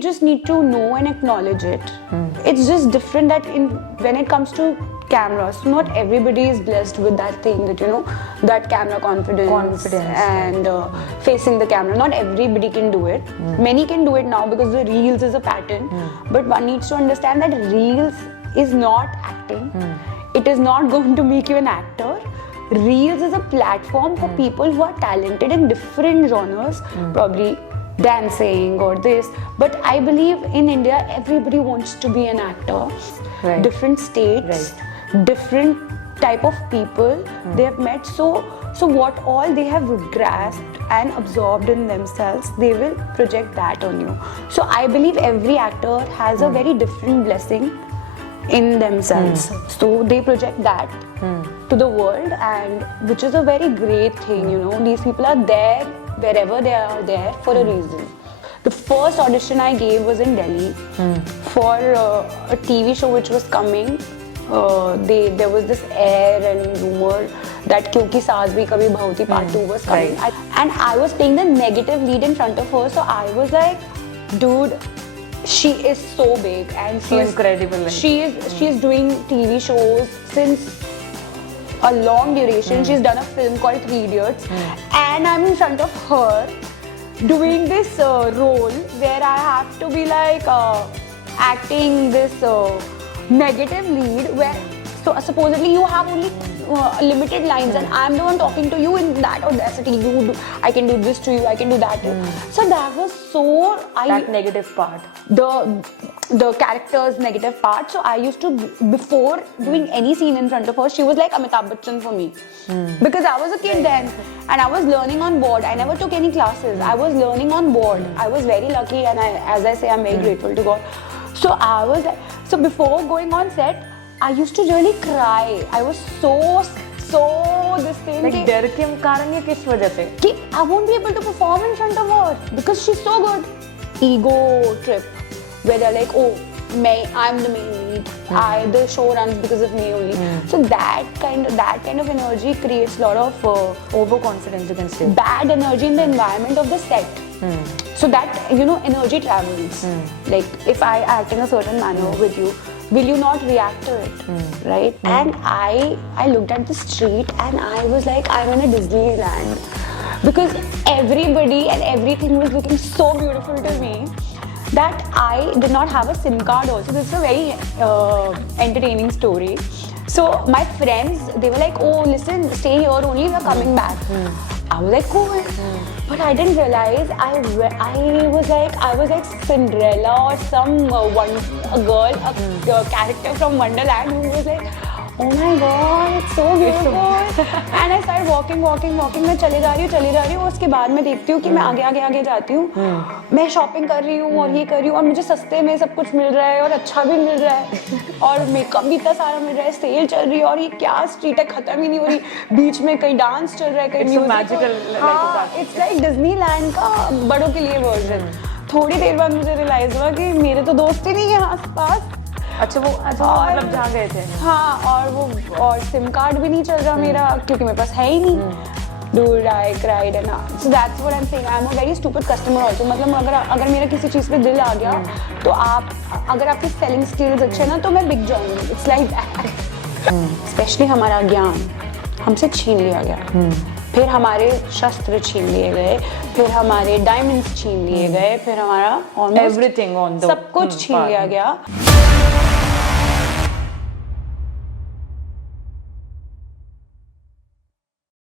just need to know and acknowledge it. It's just different that when it comes to cameras, so not everybody is blessed with that thing, that that camera confidence and facing the camera. Not everybody can do it. Many can do it now because the reels is a pattern, but one needs to understand that reels is not acting. It is not going to make you an actor. Reels is a platform for people who are talented in different genres, probably dancing or this. But I believe in India, everybody wants to be an actor. Right. Different states, different type of people they have met. So what all they have grasped and absorbed in themselves, they will project that on you. So I believe every actor has a very different blessing in themselves. So they project that to the world, and which is a very great thing. These people are there wherever they are there for a reason. The first audition I gave was in Delhi for a TV show which was coming. There was this air and rumor that Kyunki Saas Bhi Kabhi Bahu Thi Part 2 was coming. Right. And I was playing the negative lead in front of her, so I was like, dude, she is so big and So incredible. She is doing TV shows since a long duration. She's done a film called 3 Idiots, and I'm in front of her doing this role where I have to be like acting this negative lead where supposedly you have only limited lines, and I'm the one talking to you in that audacity. I can do this to you, I can do that to you. So that was that negative part. The character's negative part. So I used to, before doing any scene in front of her, she was like Amitabh Bachchan for me. Because I was a kid then, and I was learning on board. I never took any classes. I was learning on board. I was very lucky, and as I say, I'm very grateful to God. So I was like, so before going on set, I used to really cry. I was so this thing. Like डर के कारण या किस वजह से? कि I won't be able to perform in front of her because she's so good. Ego trip, where they're like, oh, I'm the main lead. The show runs because of me only. So that kind of energy creates a lot of Overconfidence, you can say. bad energy in the environment of the set. So that energy travels. Like if I act in a certain manner with you, will you not react to it, right? And I looked at the street and I was like, I'm in a Disneyland, because everybody and everything was looking so beautiful to me that I did not have a SIM card also. This is a very entertaining story. So my friends, they were like, oh, listen, stay here only, we're coming back. I was like, cool. But I didn't realize I was like Cinderella or some a character from Wonderland who was like, oh my god, it's so beautiful. And I started walking. मैं चली जा रही हूँ. उसके बाद मैं देखती हूँ कि मैं आगे जाती हूँ. मैं शॉपिंग कर रही हूँ और ये कर रही हूँ और मुझे सस्ते में सब कुछ मिल रहा है और अच्छा भी मिल रहा है और मेकअप भी इतना सारा मिल रहा है. सेल चल रही है और ये क्या स्ट्रीट है, खत्म ही नहीं हो रही. बीच में कहीं डांस चल रहा है, कहीं म्यूजिक. इट्स लाइक डिज्नीलैंड का बड़ों के लिए वर्जन. थोड़ी देर बाद मुझे रियलाइज हुआ कि मेरे तो दोस्त ही नहीं है आस पास. अच्छा वो मतलब जहाँ गए थे. हाँ, और सिम कार्ड भी नहीं चल रहा मेरा क्योंकि मेरे पास है ही नहीं. Dude, I cried and so that's what I'm saying. I'm a very stupid customer also. मतलब अगर मेरा किसी चीज़ पे दिल आ गया तो अगर आपकी सेलिंग स्किल्स अच्छे ना तो मैं बिक जाऊंगी. It's like that. Especially हमारा ज्ञान हमसे छीन लिया गया. फिर हमारे शस्त्र छीन लिए गए, फिर हमारे डायमंड्स छीन लिए गए, फिर हमारा everything on the सब कुछ छीन लिया गया.